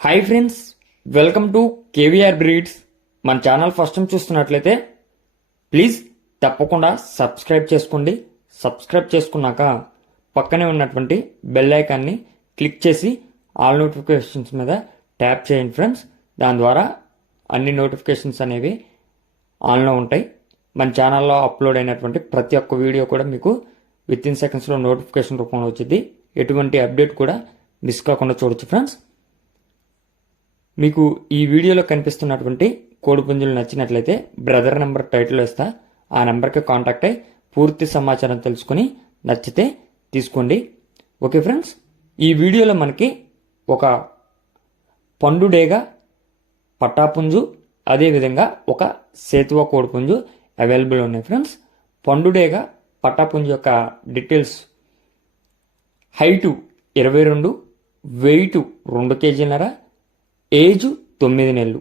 Hi friends, welcome to KVR breeds. మన channel first time చూస్తున్నట్లయితే please తప్పకుండా సబ్స్క్రైబ్ చేసుకోండి. సబ్స్క్రైబ్ చేసుకున్నాక పక్కనే ఉన్నటువంటి బెల్ ఐకాన్ని క్లిక్ చేసి ఆల్ నోటిఫికేషన్స్ మీద ట్యాప్ చేయండి ఫ్రెండ్స్. దాని ద్వారా అన్ని నోటిఫికేషన్స్ అనేవి ఆన్లో ఉంటాయి. మన ఛానల్లో అప్లోడ్ అయినటువంటి ప్రతి ఒక్క వీడియో కూడా మీకు విత్ ఇన్ సెకండ్స్లో నోటిఫికేషన్ రూపంలో వచ్చింది. ఎటువంటి అప్డేట్ కూడా మిస్ కాకుండా చూడొచ్చు ఫ్రెండ్స్. మీకు ఈ వీడియోలో కనిపిస్తున్నటువంటి కోడిపుంజులు నచ్చినట్లయితే బ్రదర్ నెంబర్ టైటిల్ వేస్తా, ఆ నెంబర్కి కాంటాక్ట్ అయ్యి పూర్తి సమాచారం తెలుసుకొని నచ్చితే తీసుకోండి. ఓకే ఫ్రెండ్స్, ఈ వీడియోలో మనకి ఒక పండుడేగా పట్టాపుంజు, అదేవిధంగా ఒక సేతువ కోడిపుంజు అవైలబుల్ ఉన్నాయి ఫ్రెండ్స్. పండుడేగా పట్టాపుంజు యొక్క డీటెయిల్స్: హైటు 22, వెయిట్ 2 కేజీలన్నర, ఏజు 9 నెలలు.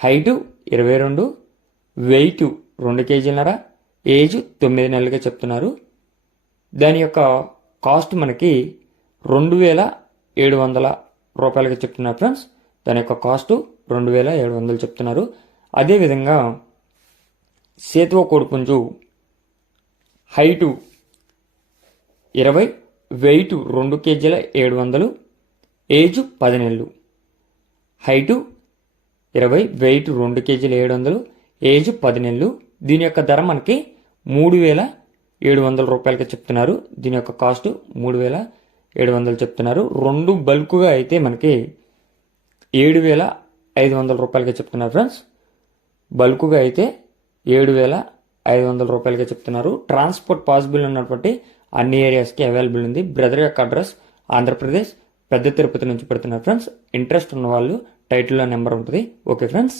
హైటు 22, వెయిట్ 2 కేజీలన్నర, ఏజ్ 9 నెలలుగా చెప్తున్నారు. దాని యొక్క కాస్ట్ మనకి 2700 రూపాయలుగా చెప్తున్నారు ఫ్రెండ్స్. దాని యొక్క కాస్ట్ 2700 చెప్తున్నారు. అదేవిధంగా సేతువ కోడిపుంజు హైటు 20, వెయిట్ 2 కేజీల 700, ఏజ్ 10 నెలలు. హైటు 20, వెయిట్ 2 కేజీల 700, ఏజ్ 10 నెలలు. దీని యొక్క ధర మనకి 3700 రూపాయలకి చెప్తున్నారు. దీని యొక్క కాస్ట్ 3700 చెప్తున్నారు. 2 బల్క్గా అయితే మనకి 7500 రూపాయలకి చెప్తున్నారు ఫ్రెండ్స్. బల్క్గా అయితే 7500 రూపాయలకి చెప్తున్నారు. ట్రాన్స్పోర్ట్ పాసిబుల్ ఉన్నటువంటి అన్ని ఏరియాస్కి అవైలబుల్ ఉంది. బ్రదర్ యొక్క అడ్రస్ ఆంధ్రప్రదేశ్ పెద్ద తిరుపతి నుంచి పెడుతున్నారు ఫ్రెండ్స్. ఇంట్రెస్ట్ ఉన్న వాళ్ళు టైటిల్లో నెంబర్ ఉంటుంది. Okay friends.